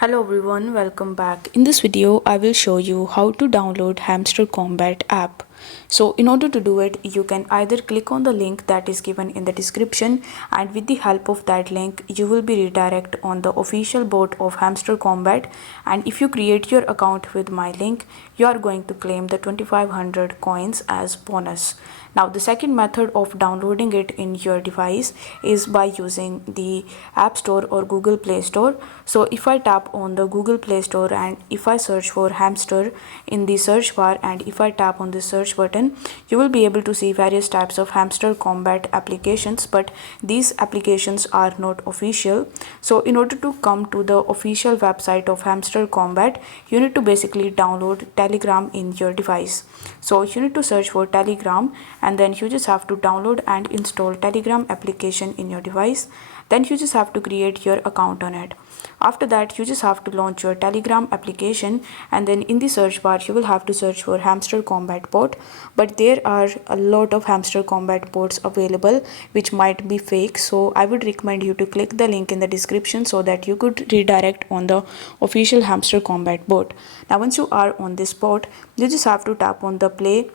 Hello everyone, welcome back. In this video, I will show you how to download Hamster Kombat app. So in order to do it, you can either click on the link that is given in the description, and with the help of that link, you will be redirected on the official bot of Hamster Kombat. And if you create your account with my link, you are going to claim the 2500 coins as bonus. Now the second method of downloading it in your device is by using the App Store or Google Play Store. So if I tap on the Google Play Store and if I search for hamster in the search bar, and if I tap on the search button, you will be able to see various types of Hamster Kombat applications, but these applications are not official. So in order to come to the official website of Hamster Kombat, you need to basically download Telegram in your device. So you need to search for Telegram, and then you just have to download and install Telegram application in your device. Then you just have to create your account on it. After that, you just have to launch your Telegram application, and then in the search bar you will have to search for Hamster Kombat bot. But there are a lot of Hamster Kombat bots available which might be fake, so I would recommend you to click the link in the description so that you could redirect on the official Hamster Kombat bot. Now once you are on this bot, you just have to tap on the play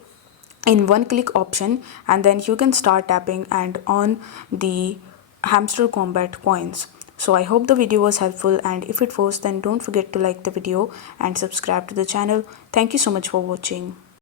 in one click option, and then you can start tapping and on the Hamster Kombat coins. So I hope the video was helpful, and if it was, then don't forget to like the video and subscribe to the channel. Thank you so much for watching.